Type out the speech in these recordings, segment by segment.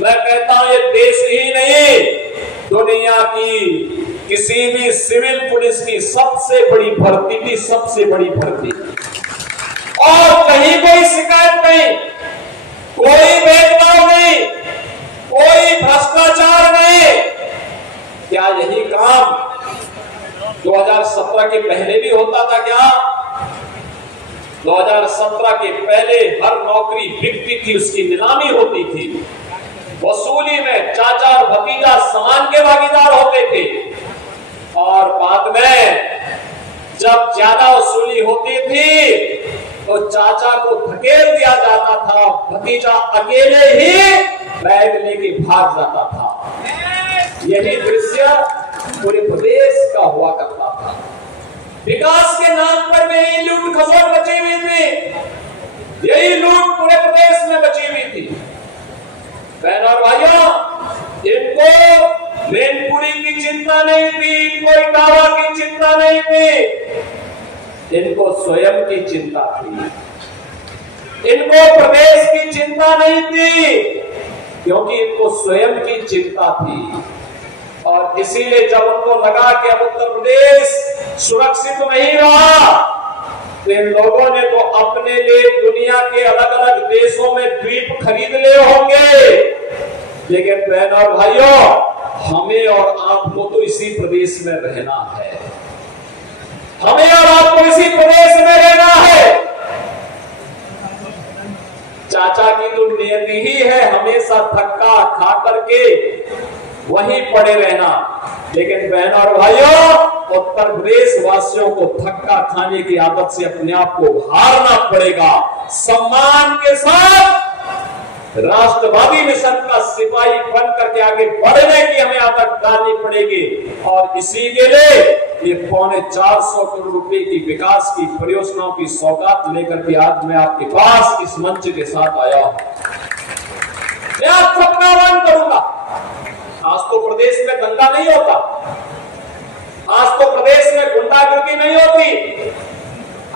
मैं कहता हूं ये देश ही नहीं, दुनिया की किसी भी सिविल पुलिस की सबसे बड़ी भर्ती थी, सबसे बड़ी भर्ती। और कहीं कोई शिकायत नहीं, कोई भेदभाव नहीं, कोई भ्रष्टाचार नहीं। क्या यही काम 2017 के पहले भी होता था क्या? 2017 के पहले हर नौकरी बिकती थी, उसकी नीलामी होती थी, वसूली में चाचा और भतीजा समान के भागीदार होते थे। और बाद में जब ज्यादा वसूली होती थी तो चाचा को धकेल दिया जाता था, भतीजा अकेले ही बैग लेके भाग जाता था। यही दृश्य पूरे प्रदेश का हुआ करता था। विकास के नाम पर में यही लूट खसोट बची हुई थी, यही लूट पूरे प्रदेश में बची हुई थी। बहनों और भाइयों, इनको मैनपुरी की चिंता नहीं थी, इनको इटावा की चिंता नहीं थी, इनको स्वयं की चिंता थी, इनको प्रदेश की चिंता नहीं थी, क्योंकि इनको स्वयं की चिंता थी। और इसीलिए जब उनको लगा कि अब उत्तर प्रदेश सुरक्षित नहीं रहा, तो इन लोगों ने तो अपने लिए दुनिया के अलग अलग देशों में द्वीप खरीद ले होंगे। लेकिन बहनों और भाइयों, हमें और आपको तो इसी प्रदेश में रहना है, हमें और आपको इसी प्रदेश में रहना है। चाचा की तो नियति ही है हमेशा धक्का खा करके वहीं पड़े रहना। लेकिन बहनों और भाइयों, उत्तर प्रदेश वासियों को धक्का खाने की आदत से अपने आप को हारना पड़ेगा। सम्मान के साथ राष्ट्रवादी मिशन का सिपाही बन करके आगे बढ़ने की हमें आदत डालनी पड़ेगी। और इसी के लिए ये 450 करोड़ रुपए की विकास की परियोजनाओं की सौगात लेकर के आज मैं आपके पास इस मंच के साथ आया हूं। मैं आप सबका आह्वान करूंगा, आज तो प्रदेश में दंगा नहीं होता, आज तो प्रदेश में गुंडागर्दी नहीं होती,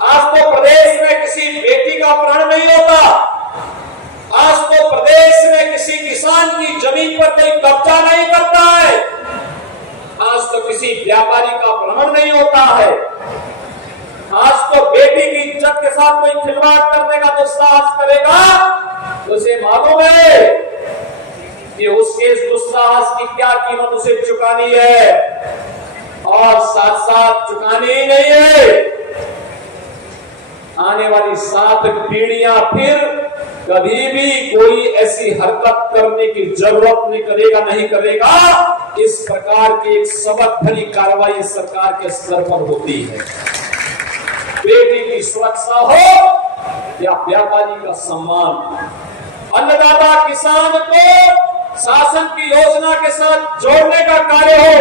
आज तो प्रदेश में किसी बेटी का अपहरण नहीं होता, आज तो प्रदेश में किसी किसान की जमीन पर कोई कब्जा नहीं करता है, आज तो किसी व्यापारी का अपहरण नहीं होता है, आज तो बेटी की इज्जत के साथ कोई खिलवाड़ करने का जो साहस करेगा उसे मालूम है कि उसके दुस्साहस की क्या कीमत उसे चुकानी है, और साथ साथ चुकानी ही नहीं है। आने वाली 7 पीढ़ियां फिर कभी भी कोई ऐसी हरकत करने की जरूरत नहीं करेगा। इस प्रकार की एक सबक भरी कार्रवाई सरकार के स्तर पर होती है। बेटी की सुरक्षा हो या व्यापारी का सम्मान, अन्नदाता किसान को शासन की योजना के साथ जोड़ने का कार्य हो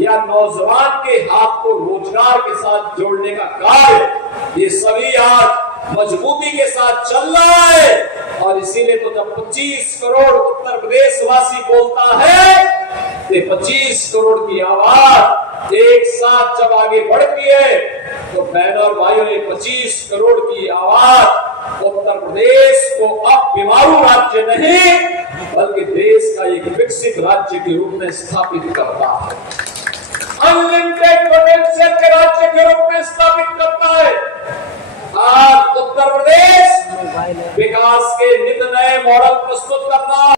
या नौजवान के हाथ को रोजगार के साथ जोड़ने का कार्य, ये सभी आज मजबूती के साथ चल रहा है। और इसीलिए तो जब 25 करोड़ उत्तर प्रदेश वासी बोलता है, ये 25 करोड़ की आवाज एक साथ जब आगे बढ़ती है, तो बहनों और भाइयों, ये 25 करोड़ की आवाज उत्तर प्रदेश को अब बीमारू राज्य नहीं बल्कि देश का एक विकसित राज्य के रूप में स्थापित करता है, अनलिमिटेड पोटेंशियल के राज्य के रूप में स्थापित करता है। आज उत्तर प्रदेश विकास के नित नए मॉडल प्रस्तुत करता है।